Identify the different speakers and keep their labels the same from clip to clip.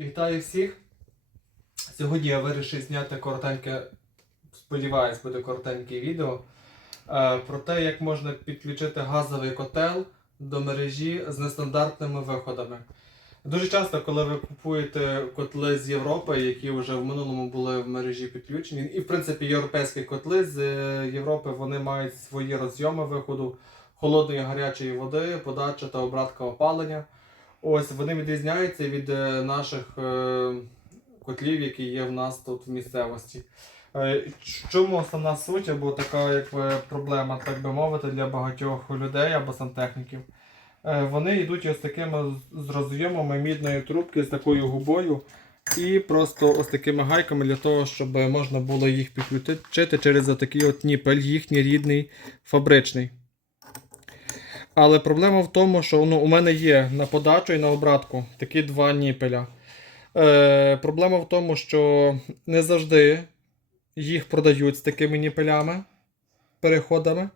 Speaker 1: Вітаю всіх! Сьогодні я вирішив зняти коротеньке, сподіваюсь, буде коротеньке відео е, про те, як можна підключити газовий котел до мережі з нестандартними виходами. Дуже часто, коли ви купуєте котли з Європи, які вже в минулому були в мережі підключені, і в принципі європейські котли з е, Європи вони мають свої розйоми виходу холодної гарячої води, подача та обратка опалення. Ось вони відрізняються від е, наших е, котлів, які є в нас тут в місцевості. Е, чому основна суть або така якби, проблема, так би мовити, для багатьох людей або сантехніків? Вони йдуть ось такими з розйомами мідної трубки з такою губою і просто ось такими гайками для того, щоб можна було їх підключити через такий от ніпель, їхній рідний фабричний. Але проблема в тому, що ну, у мене є на подачу і на обратку такі два ніпеля. Е, проблема в тому, що не завжди їх продають з такими ніпелями, переходами.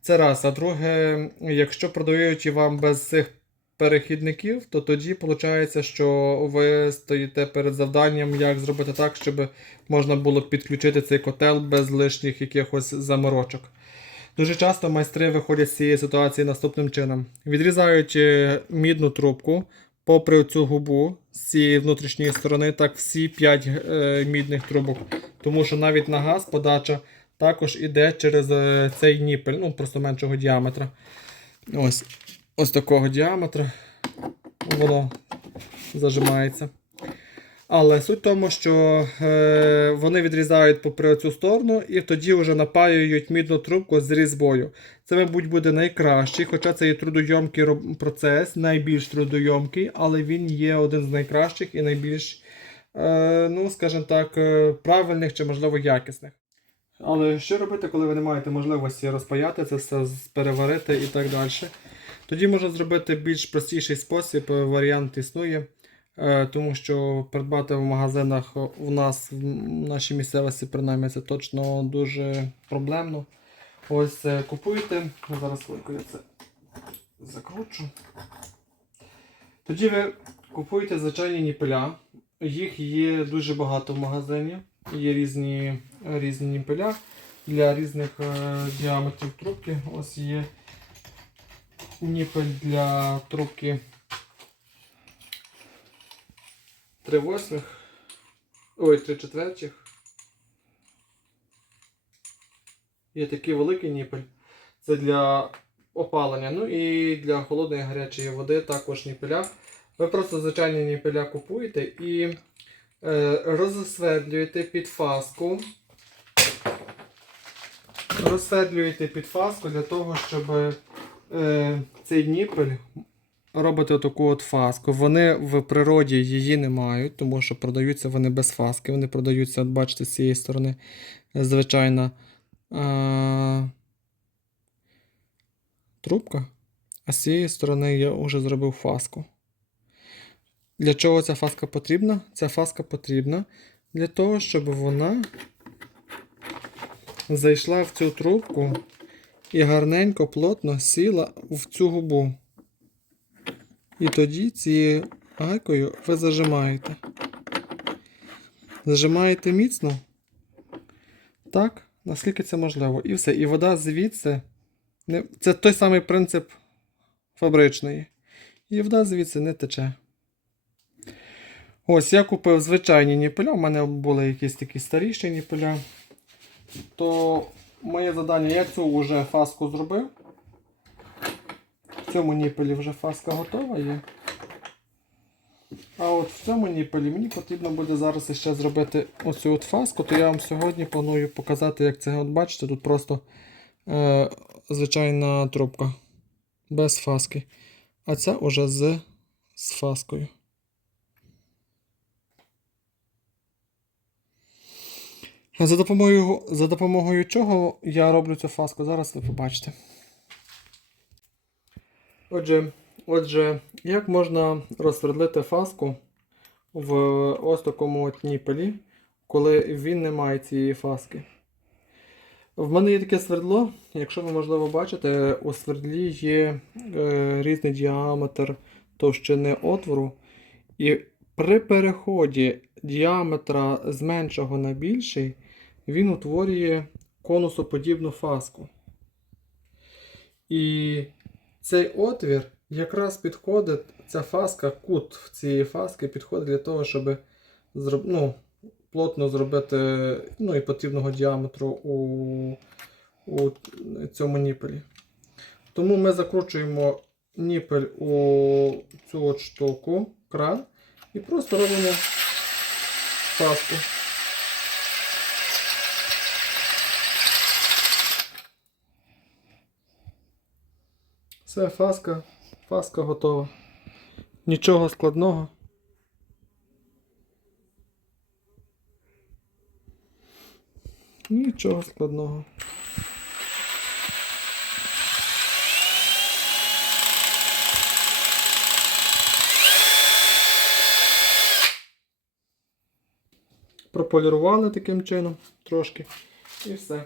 Speaker 1: Це раз. А друге, якщо продають і вам без цих перехідників, то тоді виходить, що ви стоїте перед завданням, як зробити так, щоб можна було підключити цей котел без лишніх якихось заморочок. Дуже часто майстри виходять з цієї ситуації наступним чином: відрізають мідну трубку попри цю губу з цієї внутрішньої сторони, так всі 5 е, мідних трубок. Тому що навіть на газ подача також іде через е, цей ніпель, ну просто меншого діаметра. Ось, ось такого діаметра воно зажимається. Але суть в тому, що е, вони відрізають попри цю сторону і тоді вже напаюють мідну трубку з різьбою. Це, мабуть, буде найкращий, хоча це є трудойомкий процес, найбільш трудойомкий, але він є один з найкращих і найбільш, е, ну, скажімо так, е, правильних чи, можливо, якісних. Але що робити, коли ви не маєте можливості розпаяти це все, переварити і так далі? Тоді можна зробити більш простіший спосіб, е, варіант існує. Е, Тому що придбати в магазинах у нас в нашій місцевості, принаймні, це точно дуже проблемно. Ось е, купуєте. Зараз я це закручу. Тоді ви купуєте звичайні ніпеля. Їх є дуже багато в магазині. Є різні, різні ніпеля для різних е, діаметрів трубки. Ось є ніпель для трубки 3 восьмих. Ой, 3 четвертих. Є такий великий ніпель. Це для опалення. Ну і для холодної гарячої води також ніпеля. Ви просто звичайні ніпеля купуєте і е, розсвердлюєте під фаску. Розсвердлюєте під фаску для того, щоб е, цей ніпель робити таку от фаску. Вони в природі її не мають, тому що продаються вони без фаски. Вони продаються, от бачите, з цієї сторони звичайна а, трубка. А з цієї сторони я вже зробив фаску. Для чого ця фаска потрібна? Ця фаска потрібна для того, щоб вона зайшла в цю трубку і гарненько, плотно сіла в цю губу. І тоді цією гайкою ви зажимаєте. Зажимаєте міцно. Так, наскільки це можливо. І все. І вода звідси. Це той самий принцип фабричної. І вода звідси не тече. Ось я купив звичайні ніпеля. У мене були якісь такі старіші ніпеля. То моє завдання, я цю вже фаску зробив. В цьому ніпелі вже фаска готова є. А от в цьому ніпелі мені потрібно буде зараз ще зробити оцю от фаску, то я вам сьогодні планую показати, як це. От бачите, тут просто е, звичайна трубка без фаски. А ця уже з, з фаскою. За допомогою, за допомогою чого я роблю цю фаску, зараз ви побачите. Отже, отже, як можна розсвердлити фаску в ось такому от коли він не має цієї фаски? В мене є таке свердло, якщо ви можливо бачите, у свердлі є е, різний діаметр товщини отвору. І При переході діаметра з меншого на більший він утворює конусоподібну фаску. І цей отвір якраз підходить, ця фаска, кут в цієї фаски підходить для того, щоб зроб, ну, плотно зробити ну, і потрібного діаметру у, у цьому ніпелі. Тому ми закручуємо ніпель у цю от штуку, кран, і просто робимо фаску. Все, фаска, фаска готова. Нічого складного. Нічого складного. Прополірували таким чином трошки. І все.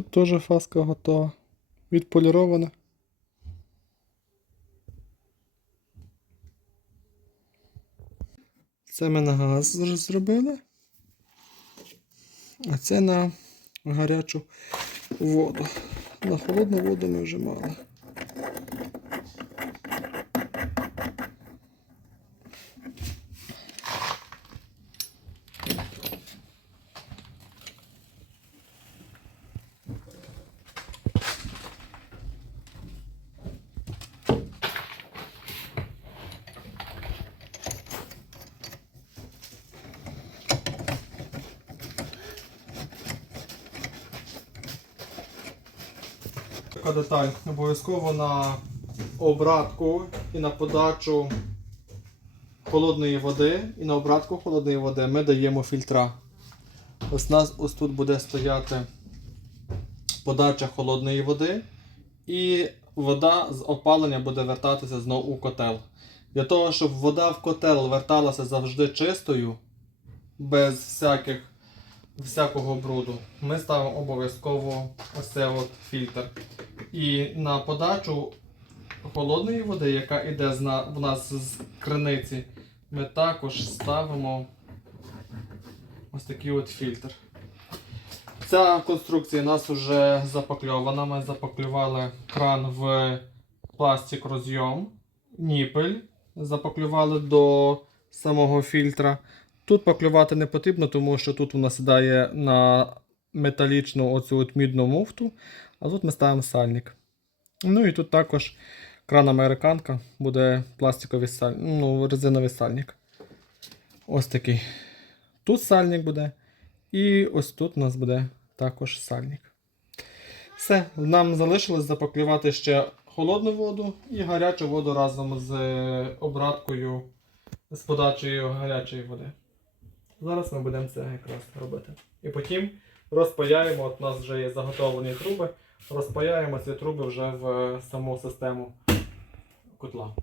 Speaker 1: Тут теж фаска готова. Відполірована. Це ми на газ зр- зробили. А це на гарячу воду. На холодну воду ми вже мали. Така деталь. Обов'язково на обратку і на подачу холодної води і на обратку холодної води ми даємо фільтра. Ось у нас ось тут буде стояти подача холодної води, і вода з опалення буде вертатися знову у котел. Для того, щоб вода в котел верталася завжди чистою, без всяких, всякого бруду, ми ставимо обов'язково ось цей от фільтр. І на подачу холодної води, яка йде в нас з криниці, ми також ставимо ось такий от фільтр. Ця конструкція у нас вже запакльована. Ми запаклювали кран в пластик розйом, ніпель запаклювали до самого фільтра. Тут паклювати не потрібно, тому що тут вона сідає на металічну оцю от мідну муфту, а тут ми ставимо сальник. Ну і тут також кран американка буде пластиковий саль... ну, резиновий сальник. Ось такий. Тут сальник буде. І ось тут у нас буде також сальник. Все, нам залишилось запаклювати ще холодну воду і гарячу воду разом з обраткою з подачею гарячої води. Зараз ми будемо це якраз робити. І потім розпаяємо, от у нас вже є заготовлені труби, розпаяємо ці труби вже в саму систему котла.